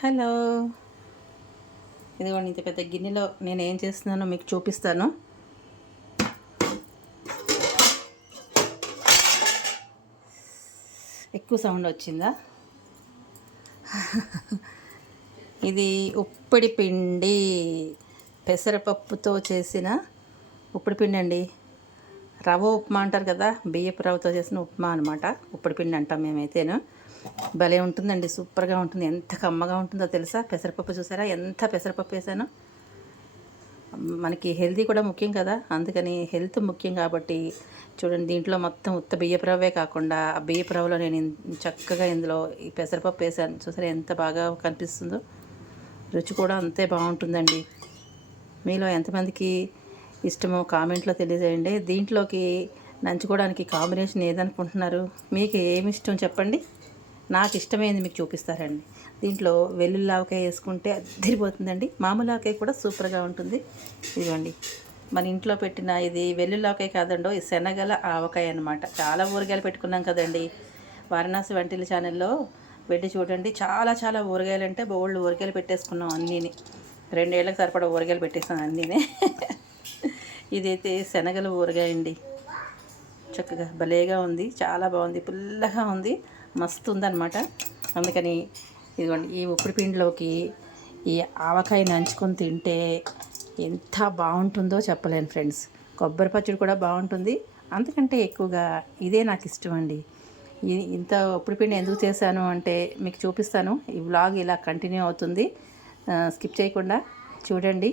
Hello. ఇదిగోండి ఇంత పెద్ద గిన్నెలో నేను ఏం చేస్తున్నానో మీకు చూపిస్తాను. ఎక్కువ సౌండ్ వచ్చిందా? ఇది ఉప్పిడి పిండి పెసరపప్పుతో చేసిన ఉప్పిడి పిండి అండి. రవ్వ ఉప్మా అంటారు కదా బియ్యపు రవ్వతో చేసిన ఉప్మా అనమాట ఉప్పిడి పిండి అంటాం మేమైతేను. భలే ఉంటుందండి సూపర్గా ఉంటుంది. ఎంత కమ్మగా ఉంటుందో తెలుసా? పెసరపప్పు చూసారా? ఎంత పెసరపప్పు వేసాను. మనకి హెల్తీ కూడా ముఖ్యం కదా. అందుకని హెల్త్ ముఖ్యం కాబట్టి చూడండి దీంట్లో మొత్తం ఉత్త బియ్యపు రవ్వే కాకుండా ఆ బియ్యపు రవ్వలో నేను చక్కగా ఇందులో ఈ పెసరపప్పు వేసాను. చూసారా ఎంత బాగా కనిపిస్తుందో? రుచి కూడా అంతే బాగుంటుందండి. మీలో ఎంతమందికి ఇష్టమో కామెంట్లో తెలియజేయండి. దీంట్లోకి నంచుకోవడానికి కాంబినేషన్ ఏదనుకుంటున్నారు? మీకు ఏమి ఇష్టం చెప్పండి. నాకు ఇష్టమైంది మీకు చూపిస్తారండి. దీంట్లో వెల్లుల్లి ఆవకాయ వేసుకుంటే అద్దరిపోతుందండి మామూలు ఆవకాయ కూడా సూపర్గా ఉంటుంది. ఇదిగోండి. మన ఇంట్లో పెట్టిన ఇది వెల్లుల్లి ఆవకాయ కాదండో ఈ శనగల ఆవకాయ అనమాట చాలా ఊరగాయలు పెట్టుకున్నాం కదండి. వారణాసి వంటిల ఛానల్లో పెట్టి చూడండి. చాలా చాలా ఊరగాయలు అంటే బోళ్ళు ఊరగాయలు పెట్టేసుకున్నాం అన్నీని. రెండేళ్ళకి సరిపడా ఊరగాయలు పెట్టేసాను అన్నీనే. ఇదైతే శనగల ఊరగాయ అండి చక్కగా భలేగా ఉంది. చాలా బాగుంది. పుల్లగా ఉంది. మస్తు ఉందన్నమాట అందుకని ఇదిగోండి ఈ ఉప్పుడు పిండిలోకి ఈ ఆవకాయ నంచుకొని తింటే ఎంత బాగుంటుందో చెప్పలేను ఫ్రెండ్స్. కొబ్బరి పచ్చడి కూడా బాగుంటుంది. అంతకంటే ఎక్కువగా ఇదే నాకు ఇష్టం అండి ఇంత ఉప్పుడు పిండి ఎందుకు చేశాను అంటే మీకు చూపిస్తాను. ఈ వ్లాగ్ ఇలా కంటిన్యూ అవుతుంది. స్కిప్ చేయకుండా చూడండి.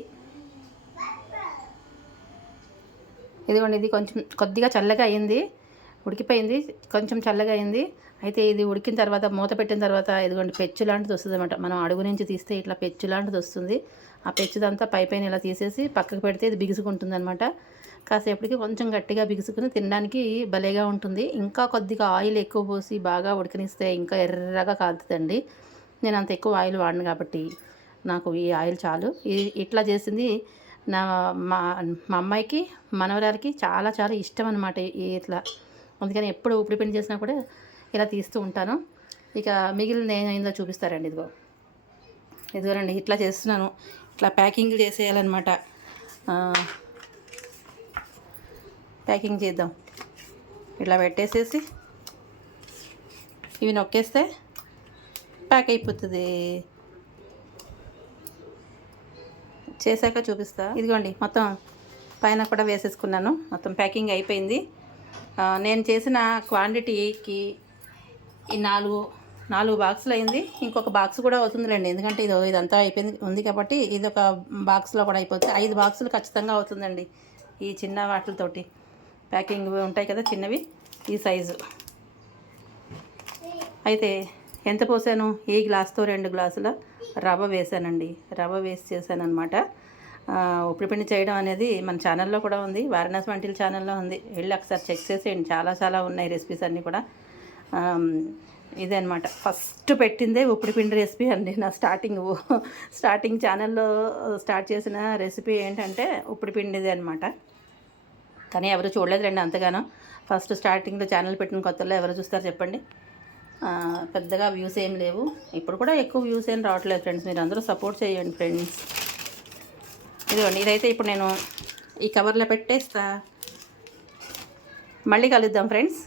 ఇదిగోండి ఇది కొంచెం కొద్దిగా చల్లగా అయింది. ఉడికిపోయింది కొంచెం చల్లగా అయింది. అయితే ఇది ఉడికిన తర్వాత మూత పెట్టిన తర్వాత ఇదిగోండి పెచ్చు లాంటిది వస్తుంది అనమాట మనం అడుగు నుంచి తీస్తే ఇట్లా పెచ్చు లాంటిది వస్తుంది. ఆ పెచ్చుదంతా పై పైన ఇలా తీసేసి పక్కకు పెడితే ఇది బిగుసుకుంటుంది అనమాట కాసేపటికి కొంచెం గట్టిగా బిగుసుకుని తినడానికి భలేగా ఉంటుంది. ఇంకా కొద్దిగా ఆయిల్ ఎక్కువ పోసి బాగా ఉడికనిస్తే ఇంకా ఎర్రగా కాలుతుందండి. నేను అంత ఎక్కువ ఆయిల్ వాడను కాబట్టి నాకు ఈ ఆయిల్ చాలు. ఇది ఇట్లా చేసింది నా మా మా అమ్మాయికి మనవరాలకి చాలా చాలా ఇష్టం అనమాట ఈ ఇట్లా. అందుకని ఎప్పుడు ఉప్పుడు పిండి చేసినా కూడా ఇలా తీస్తూ ఉంటాను. ఇక మిగిలిన ఏమైందో చూపిస్తారండి ఇదిగో. ఇదిగోనండి ఇట్లా చేస్తున్నాను. ఇట్లా ప్యాకింగ్ చేసేయాలన్నమాట. ప్యాకింగ్ చేద్దాం. ఇట్లా పెట్టేసేసి ఇవి నొక్కేస్తే ప్యాక్ అయిపోతుంది. చేశాక చూపిస్తా. ఇదిగోండి మొత్తం పైన కూడా వేసేసుకున్నాను. మొత్తం ప్యాకింగ్ అయిపోయింది. నేను చేసిన క్వాంటిటీకి ఈ నాలుగు నాలుగు బాక్సులు అయింది. ఇంకొక బాక్స్ కూడా అవుతుందిలేండి. ఎందుకంటే ఇది ఇదంతా అయిపోయింది ఉంది కాబట్టి ఇది ఒక బాక్స్లో కూడా అయిపోతుంది ఐదు బాక్సులు ఖచ్చితంగా అవుతుందండి ఈ చిన్న వాటితోటి ప్యాకింగ్ ఉంటాయి కదా చిన్నవి ఈ సైజు అయితే ఎంత పోసాను? ఈ గ్లాస్తో రెండు గ్లాసుల రవ్వ వేసానండి. రవ్వ వేసి చేశాను అనమాట ఉప్పుడుపిండి చేయడం అనేది మన ఛానల్లో కూడా ఉంది. వారణాసి వంటిల ఛానల్లో ఉంది. వెళ్ళి ఒకసారి చెక్ చేసేయండి. చాలా చాలా ఉన్నాయి రెసిపీస్ అన్నీ కూడా. ఇదే అనమాట ఫస్ట్ పెట్టిందే ఉప్పుడుపిండి రెసిపీ అండి. నా స్టార్టింగ్ స్టార్టింగ్ ఛానల్లో స్టార్ట్ చేసిన రెసిపీ ఏంటంటే ఉప్పుడిపిండిదే అనమాట కానీ ఎవరు చూడలేదు రండి అంతగానో ఫస్ట్ స్టార్టింగ్లో ఛానల్ పెట్టిన కొత్తలో ఎవరు చూస్తారు చెప్పండి. పెద్దగా వ్యూస్ ఏం లేవు. ఇప్పుడు కూడా ఎక్కువ వ్యూస్ ఏం రావట్లేదు ఫ్రెండ్స్ మీరు అందరూ సపోర్ట్ చేయండి ఫ్రెండ్స్ ఇదిగోండి ఇదైతే ఇప్పుడు నేను ఈ కవర్లో పెట్టేస్తా. మళ్ళీ కలుద్దాం ఫ్రెండ్స్